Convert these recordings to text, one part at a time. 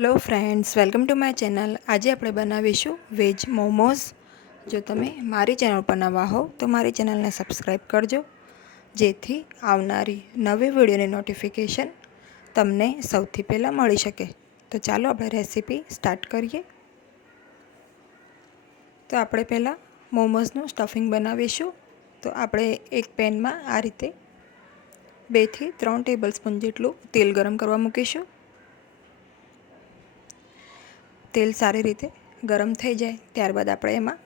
Hello friends welcome to my channel આજે આપણે બનાવીશું વેજ મોમોઝ. જો તમે મારી ચેનલ પર નવા હોવ તો મારી ચેનલને સબસ્ક્રાઈબ કરજો. જેથી આવનારી નવી વિડીયોની નોટિફિકેશન તમને સૌથી પહેલાં મળી શકે. તો ચાલો આપણે રેસીપી સ્ટાર્ટ કરીએ. તો આપણે પહેલાં મોમોઝનું સ્ટફિંગ બનાવીશું. તો આપણે એક પેનમાં આ રીતે બેથી ત્રણ ટેબલ સ્પૂન જેટલું તેલ ગરમ કરવા મૂકીશું. તેલ સારી રીતે ગરમ થઈ જાય ત્યારબાદ આપણે એમાં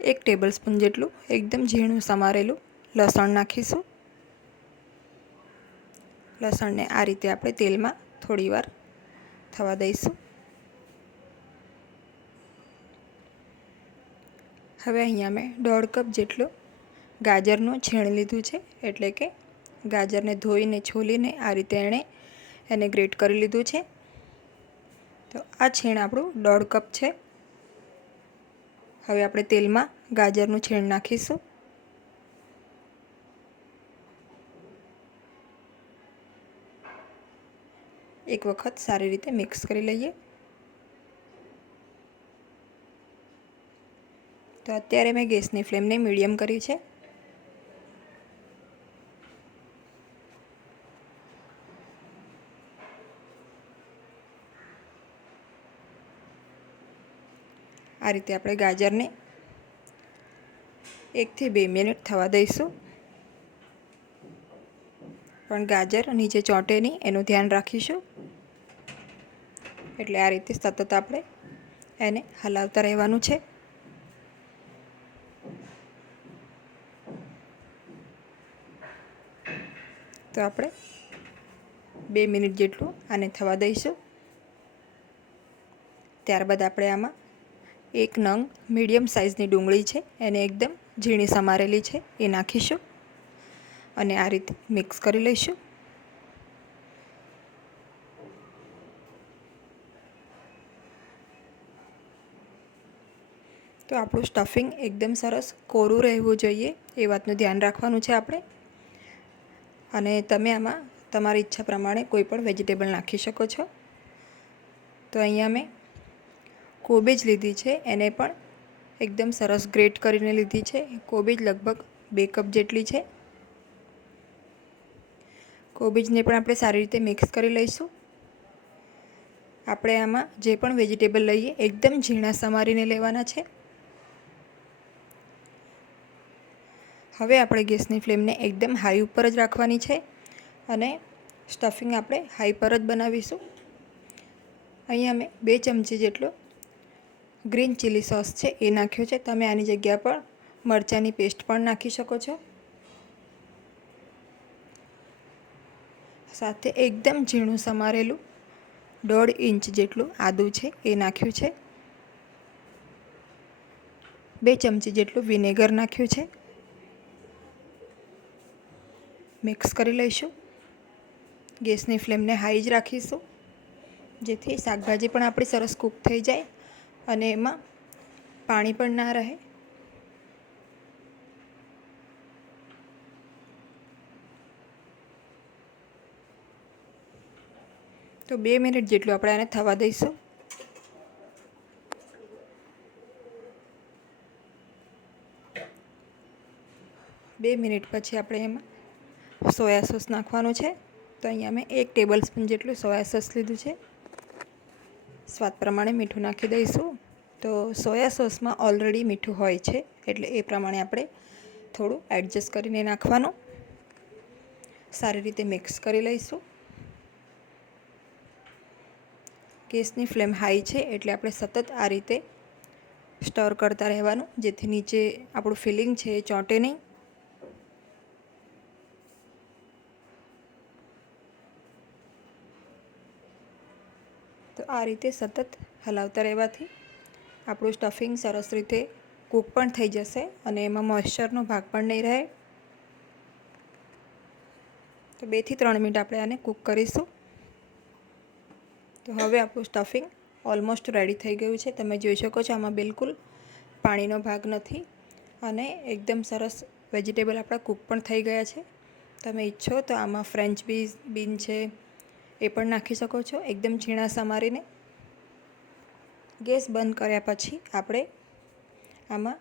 એક ટેબલ સ્પૂન જેટલું એકદમ ઝીણું સમારેલું લસણ નાખીશું. લસણને આ રીતે આપણે તેલમાં થોડીવાર થવા દઈશું. હવે અહીંયા મેં દોઢ કપ જેટલું ગાજરનું છીણ લીધું છે, એટલે કે ગાજરને ધોઈને, છોલીને આ રીતે એણે એને ગ્રેટ કરી લીધું છે. તો આ છીણ આપણું દોઢ કપ છે. હવે આપણે તેલમાં ગાજરનું છીણ નાખીશું. એક વખત સારી રીતે મિક્સ કરી લઈએ. તો અત્યારે મેં ગેસની ફ્લેમને મીડિયમ કરી છે. આ રીતે આપણે ગાજરને એકથી બે મિનિટ થવા દઈશું. પણ ગાજર નીચે ચોંટે નહીં, એનું ધ્યાન રાખીશું. એટલે આ રીતે સતત આપણે એને હલાવતા રહેવાનું છે. તો આપણે બે મિનિટ જેટલું આને થવા દઈશું. ત્યારબાદ આપણે આમાં એક નંગ મીડિયમ સાઇઝની ડુંગળી છે, એને એકદમ ઝીણી સમારેલી છે, એ નાખીશું અને આ રીતે મિક્સ કરી લઈશું. તો આપણું સ્ટફિંગ એકદમ સરસ કોરું રહેવું જોઈએ, એ વાતનું ધ્યાન રાખવાનું છે આપણે. અને તમે આમાં તમારી ઈચ્છા પ્રમાણે કોઈ પણ વેજીટેબલ નાખી શકો છો. તો અહીંયા મેં કોબીજ લીધી છે. એને પણ એકદમ સરસ ગ્રેટ કરીને લીધી છે. કોબીજ લગભગ બે કપ જેટલી છે. કોબીજને પણ આપણે સારી રીતે મિક્સ કરી લઈશું. આપણે આમાં જે પણ વેજીટેબલ લઈએ, એકદમ ઝીણા સમારીને લેવાના છે. હવે આપણે ગેસની ફ્લેમને એકદમ હાઈ ઉપર જ રાખવાની છે અને સ્ટફિંગ આપણે હાઈ પર જ બનાવીશું. અહીંયા મેં બે ચમચી જેટલો ગ્રીન ચીલી સોસ છે એ નાખ્યો છે. તમે આની જગ્યા પર મરચાંની પેસ્ટ પણ નાખી શકો છો. સાથે એકદમ ઝીણું સમારેલું દોઢ ઇંચ જેટલું આદું છે એ નાખ્યું છે. બે ચમચી જેટલું વિનેગર નાખ્યું છે. મિક્સ કરી લઈશું. ગેસની ફ્લેમને હાઈ જ રાખીશું. જેથી શાકભાજી પણ આપણી સરસ કૂક થઈ જાય. અને એમાં પાણી પણ ના રહે. તો બે મિનિટ જેટલું આપણે આને થવા દઈશું. બે મિનિટ પછી આપણે એમાં સોયા સોસ નાખવાનું છે. તો અહીંયા મેં એક ટેબલ સ્પૂન જેટલું સોયા સોસ લીધું છે. સ્વાદ પ્રમાણે મીઠું નાખી દઈશું. તો સોયા સોસમાં ઓલરેડી મીઠું હોય છે, એટલે એ પ્રમાણે આપણે થોડું એડજસ્ટ કરીને નાખવાનું. સારી રીતે મિક્સ કરી લઈશું. ગેસની ફ્લેમ હાઈ છે, એટલે આપણે સતત આ રીતે સ્ટર કરતા રહેવાનું, જેથી નીચે આપણું ફિલિંગ છે એ ચોંટે નહીં. તો આ રીતે સતત હલાવતા રહેવાથી આપણું સ્ટફિંગ સરસ રીતે કૂક પણ થઈ જશે અને એમાં મોઇશ્ચરનો ભાગ પણ નહીં રહે. તો બેથી ત્રણ મિનિટ આપણે આને કૂક કરીશું. તો હવે આપણું સ્ટફિંગ ઓલમોસ્ટ રેડી થઈ ગયું છે. તમે જોઈ શકો છો આમાં બિલકુલ પાણીનો ભાગ નથી અને એકદમ સરસ વેજીટેબલ આપણા કૂક પણ થઈ ગયા છે. તમે ઈચ્છો તો આમાં ફ્રેન્ચ બીઝ બીન છે, એ પણ નાખી શકો છો. એકદમ ઝીણા સમારીને. ગેસ બંધ કર્યા પછી આપણે આમાં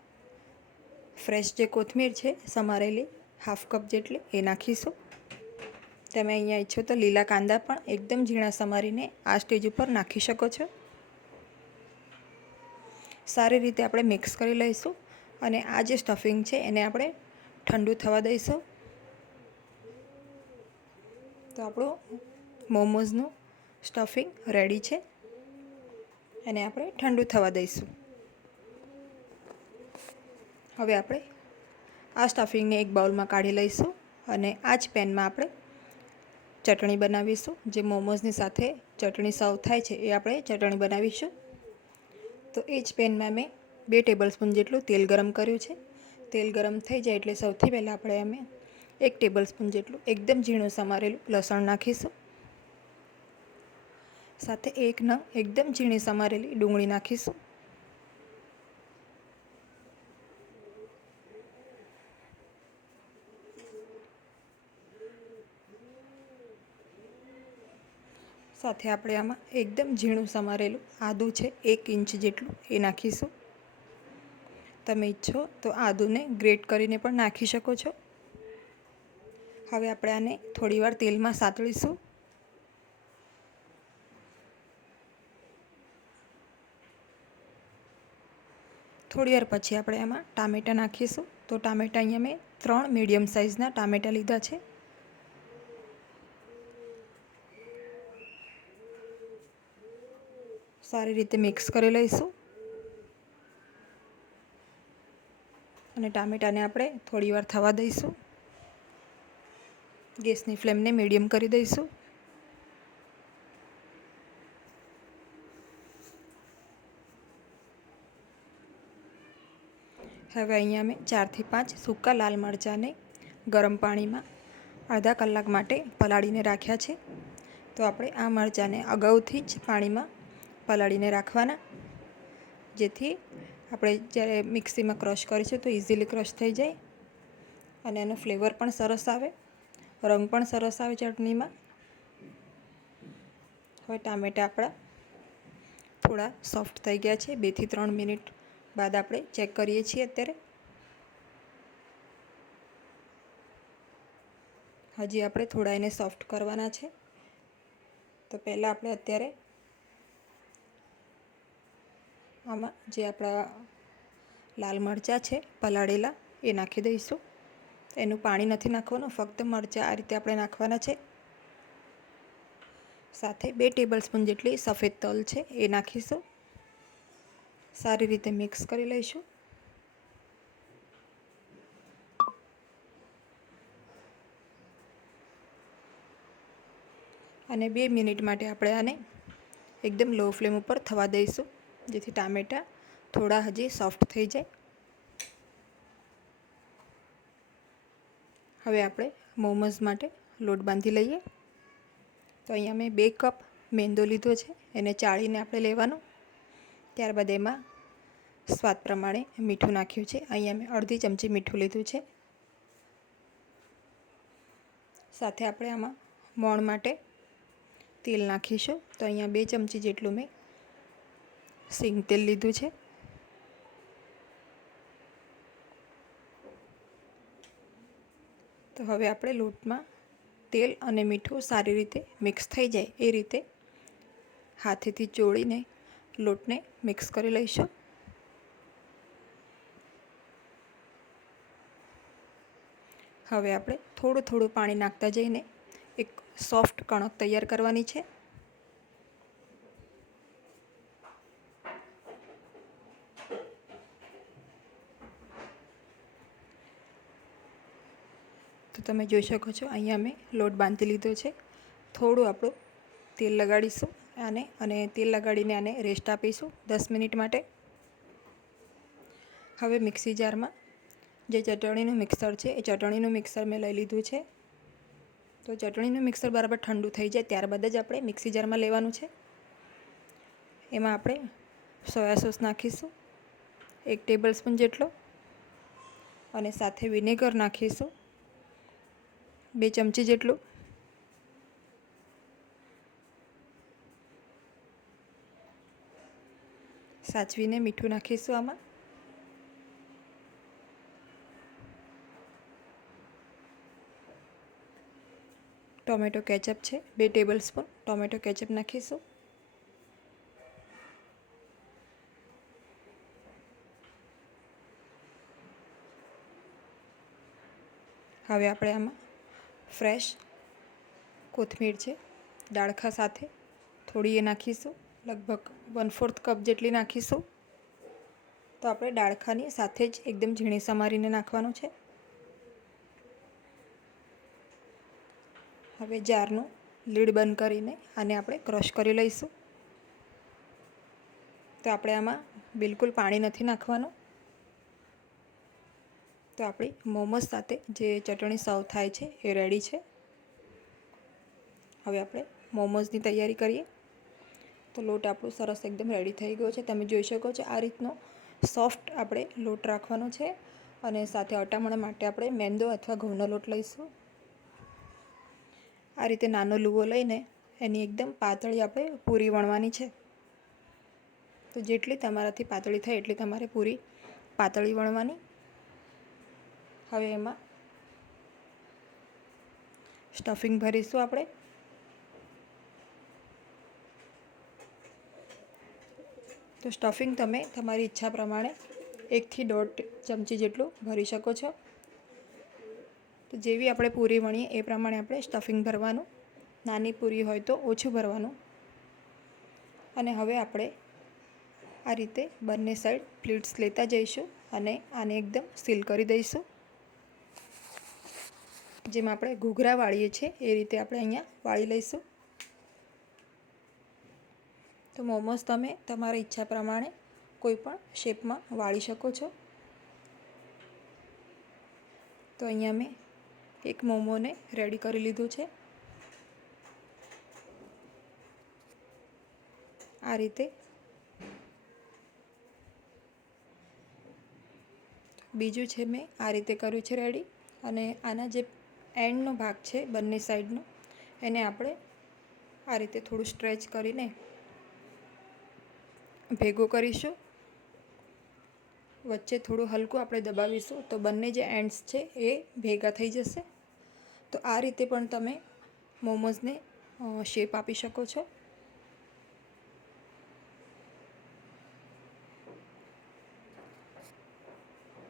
ફ્રેશ જે કોથમીર છે, સમારેલી હાફ કપ જેટલી, એ નાખીશું. તમે અહીંયા ઈચ્છો તો લીલા કાંદા પણ એકદમ ઝીણા સમારીને આ સ્ટેજ ઉપર નાખી શકો છો. સારી રીતે આપણે મિક્સ કરી લઈશું અને આ જે સ્ટફિંગ છે, એને આપણે ઠંડુ થવા દઈશું. તો આપણું મોમોઝનું સ્ટફિંગ રેડી છે. એને આપણે ઠંડુ થવા દઈશું. હવે આપણે આ સ્ટફિંગને એક બાઉલમાં કાઢી લઈશું અને આ જ પેનમાં આપણે ચટણી બનાવીશું. જે મોમોઝની સાથે ચટણી સર્વ થાય છે એ આપણે ચટણી બનાવીશું. તો એ જ પેનમાં મેં બે ટેબલ સ્પૂન જેટલું તેલ ગરમ કર્યું છે. તેલ ગરમ થઈ જાય એટલે સૌથી પહેલાં આપણે અમે એક ટેબલ સ્પૂન જેટલું એકદમ ઝીણું સમારેલું લસણ નાખીશું. સાથે એક નંગ એકદમ ઝીણી સમારેલી ડુંગળી નાખીશું. સાથે આપણે આમાં એકદમ ઝીણું સમારેલું આદું છે, એક ઇંચ જેટલું એ નાખીશું. તમે ઈચ્છો તો આદુને ગ્રેટ કરીને પણ નાખી શકો છો. હવે આપણે આને થોડીવાર તેલમાં સાતળીશું. થોડીવાર પછી આપણે એમાં ટામેટાં નાખીશું. તો ટામેટાં અહીંયા મેં ત્રણ મીડિયમ સાઇઝના ટામેટાં લીધા છે. સારી રીતે મિક્સ કરી લઈશું. અને ટામેટાને આપણે થોડી વાર થવા દઈશું. ગેસની ફ્લેમને મીડિયમ કરી દઈશું. હવે અહીંયા મેં ચારથી પાંચ સૂકા લાલ મરચાંને ગરમ પાણીમાં અડધા કલાક માટે પલાળીને રાખ્યા છે. તો આપણે આ મરચાંને અગાઉથી જ પાણીમાં પલાળીને રાખવાના. જેથી આપણે જ્યારે મિક્સીમાં ક્રશ કરીશું તો ઇઝીલી ક્રશ થઈ જાય અને એનો ફ્લેવર પણ સરસ આવે, રંગ પણ સરસ આવે ચટણીમાં. હવે ટામેટાં આપણા થોડા સોફ્ટ થઈ ગયા છે, બેથી ત્રણ મિનિટ બાદ આપણે ચેક કરીએ છીએ અત્યારે. હજી આપણે થોડા એને સોફ્ટ કરવાના છે. તો પહેલાં આપણે અત્યારે આમાં જે આપણા લાલ મરચાં છે, પલાળેલા, એ નાખી દઈશું. એનું પાણી નથી નાખવાનું, ફક્ત મરચાં આ રીતે આપણે નાખવાના છે. સાથે બે ટેબલ સ્પૂન જેટલી સફેદ તલ છે, એ નાખીશું. સારી રીતે મિક્સ કરી લઈશું. અને બે મિનિટ માટે આપણે આને એકદમ લો ફ્લેમ ઉપર થવા દઈશું, જેથી ટામેટાં થોડા હજી સોફ્ટ થઈ જાય. હવે આપણે મોમોઝ માટે લોટ બાંધી લઈએ. તો અહીંયા મેં બે કપ મેંદો લીધો છે, એને ચાળીને આપણે લેવાનો. ત્યારબાદ એમાં સ્વાદ પ્રમાણે મીઠું નાખ્યું છે. અહીંયા મેં અડધી ચમચી મીઠું લીધું છે. સાથે આપણે આમાં મોણ માટે તેલ નાખીશું. તો અહીંયા બે ચમચી જેટલું મેં સિંગ તેલ લીધું છે. તો હવે આપણે લોટમાં તેલ અને મીઠું સારી રીતે મિક્સ થઈ જાય એ રીતે હાથેથી ચોળીને લોટને મિક્સ કરી લઈશું. હવે આપણે થોડું થોડું પાણી નાખતા જઈને એક સોફ્ટ કણક તૈયાર કરવાની છે. તો તમે જોઈ શકો છો, અહીંયા મેં લોટ બાંધી લીધો છે. થોડું આપણું તેલ લગાડીશું. આને અને તેલ લગાડીને આને રેસ્ટ આપીશું દસ મિનિટ માટે. હવે મિક્સી જારમાં જે ચટણીનું મિક્સર છે, એ ચટણીનું મિક્સર મેં લઈ લીધું છે. તો ચટણીનું મિક્સર બરાબર ઠંડુ થઈ જાય ત્યારબાદ જ આપણે મિક્સી જારમાં લેવાનું છે. એમાં આપણે સોયા સોસ નાખીશું, એક ટેબલ સ્પૂન જેટલો અને સાથે વિનેગર નાખીશું, બે ચમચી જેટલું સાચવીને મીઠું નાખીશું આમાં. ટોમેટો કેચઅપ છે, બે ટેબલ સ્પૂન ટોમેટો કેચઅપ નાખીશું. હવે આપણે આમાં ફ્રેશ કોથમીર છે દાળખા સાથે થોડી એ નાખીશું. લગભગ વન ફોર્થ કપ જેટલી નાખીશું. તો આપણે ડાળખાની સાથે જ એકદમ ઝીણી સમારીને નાખવાનું છે. હવે જારનું લીડ બંધ કરીને આને આપણે ક્રશ કરી લઈશું. તો આપણે આમાં બિલકુલ પાણી નથી નાખવાનું. તો આપણી મોમોસ સાથે જે ચટણી સર્વ થાય છે એ રેડી છે. હવે આપણે મોમોઝની તૈયારી કરીએ. તો લોટ આપણું સરસ એકદમ રેડી થઈ ગયો છે. તમે જોઈ શકો છો આ રીતનો સોફ્ટ આપણે લોટ રાખવાનો છે અને સાથે અટામણા માટે આપણે મેંદો અથવા ઘઉંનો લોટ લઈશું. આ રીતે નાનો લુવો લઈને એની એકદમ પાતળી આપણે પૂરી વણવાની છે. તો જેટલી તમારાથી પાતળી થાય એટલી તમારે પૂરી પાતળી વણવાની. હવે એમાં સ્ટફિંગ ભરીશું આપણે. તો સ્ટફિંગ તમે તમારી ઈચ્છા પ્રમાણે એકથી દોઢ ચમચી જેટલું ભરી શકો છો. તો જેવી આપણે પૂરી વણીએ એ પ્રમાણે આપણે સ્ટફિંગ ભરવાનું. નાની પૂરી હોય તો ઓછું ભરવાનું. અને હવે આપણે આ રીતે બંને સાઈડ પ્લીટ્સ લેતા જઈશું અને આને એકદમ સીલ કરી દઈશું. જેમ આપણે ઘૂઘરા વાળીએ છીએ એ રીતે આપણે અહીંયા વાળી લઈશું. તો મોમોસ તમે તમારી ઈચ્છા પ્રમાણે કોઈ પણ શેપમાં વાળી શકો છો. તો અહીંયા મેં એક મોમોને રેડી કરી લીધું છે. આ રીતે બીજું છે મેં આ રીતે કર્યું છે રેડી અને આના જે એન્ડનો ભાગ છે, બંને સાઈડનો એને આપણે આ રીતે થોડું સ્ટ્રેચ કરીને ભેગો કરીશું. વચ્ચે થોડું હલકું આપણે દબાવીશું. તો બંને જે એન્ડ્સ છે એ ભેગા થઈ જશે. તો આ રીતે પણ તમે મોમોઝને શેપ આપી શકો છો.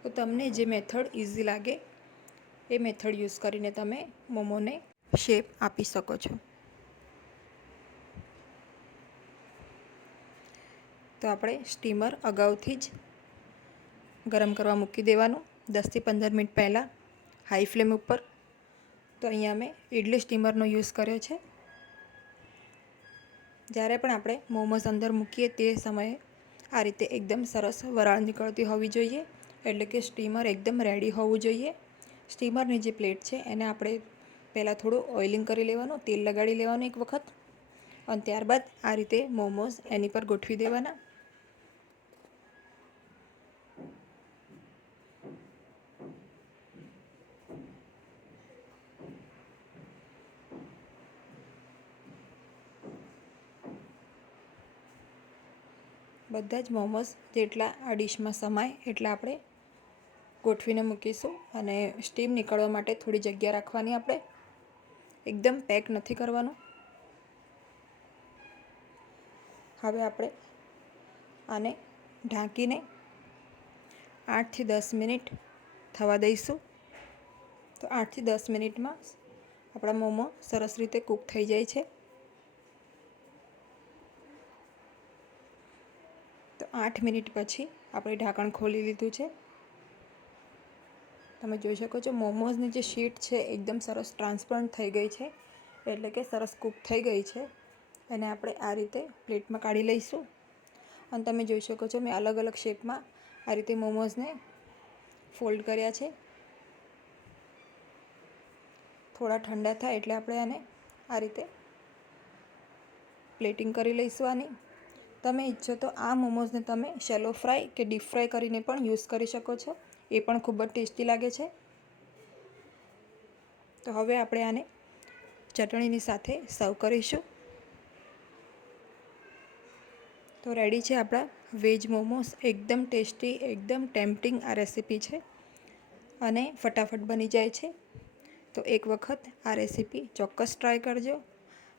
તો તમને જે મેથડ ઇઝી લાગે, એ મેથડ યુઝ કરીને તમે મોમોને શેપ આપી શકો છો. તો આપણે સ્ટીમર અગાઉથી જ ગરમ કરવા મૂકી દેવાનું. દસથી પંદર મિનિટ પહેલાં હાઈ ફ્લેમ ઉપર. તો અહીંયા મેં ઇડલી સ્ટીમરનો યુઝ કર્યો છે. જ્યારે પણ આપણે મોમોઝ અંદર મૂકીએ તે સમયે આ રીતે એકદમ સરસ વરાળ નીકળતી હોવી જોઈએ. એટલે કે સ્ટીમર એકદમ રેડી હોવું જોઈએ. સ્ટીમરની જે પ્લેટ છે એને આપણે પહેલાં થોડું ઓઇલિંગ કરી લેવાનું, તેલ લગાડી લેવાનું એક વખત. અને ત્યારબાદ આ રીતે મોમોઝ એની પર ગોઠવી દેવાના. બધા જ મોમોસ જેટલા આ ડીશમાં સમાય એટલા આપણે ગોઠવીને મૂકીશું અને સ્ટીમ નીકળવા માટે થોડી જગ્યા રાખવાની આપણે. એકદમ પેક નથી કરવાનું. હવે આપણે આને ઢાંકીને આઠથી દસ મિનિટ થવા દઈશું. તો આઠથી દસ મિનિટમાં આપણા મોમો સરસ રીતે કૂક થઈ જાય છે. આઠ મિનિટ પછી આપણે ઢાંકણ ખોલી લીધું છે. તમે જોઈ શકો છો, મોમોઝની જે શીટ છે એકદમ સરસ ટ્રાન્સપરન્ટ થઈ ગઈ છે, એટલે કે સરસ કૂક થઈ ગઈ છે. એને આપણે આ રીતે પ્લેટમાં કાઢી લઈશું. અને તમે જોઈ શકો છો, મેં અલગ અલગ શેપમાં આ રીતે મોમોઝને ફોલ્ડ કર્યા છે. થોડા ઠંડા થાય એટલે આપણે આને આ રીતે પ્લેટિંગ કરી લઈશું આની. તમે ઈચ્છો તો આ મોમોઝને તમે શેલો ફ્રાય કે ડીપ ફ્રાય કરીને પણ યુઝ કરી શકો છો. એ પણ ખૂબ જ ટેસ્ટી લાગે છે. તો હવે આપણે આને ચટણીની સાથે સર્વ કરીશું. તો રેડી છે આપણા વેજ મોમોસ એકદમ ટેસ્ટી, એકદમ ટેમ્પટિંગ આ રેસીપી છે. અને ફટાફટ બની જાય છે. તો એક વખત આ રેસીપી ચોક્કસ ટ્રાય કરજો.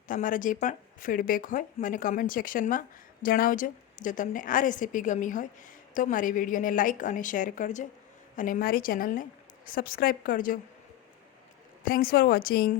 તમારા જે પણ ફીડબેક હોય, મને કમેન્ટ સેક્શનમાં જણાવજો. જો તમને આ રેસીપી ગમી હોય, તો મારી વિડીયોને લાઇક અને શેર કરજો અને મારી ચેનલને સબસ્ક્રાઈબ કરજો. Thanks for watching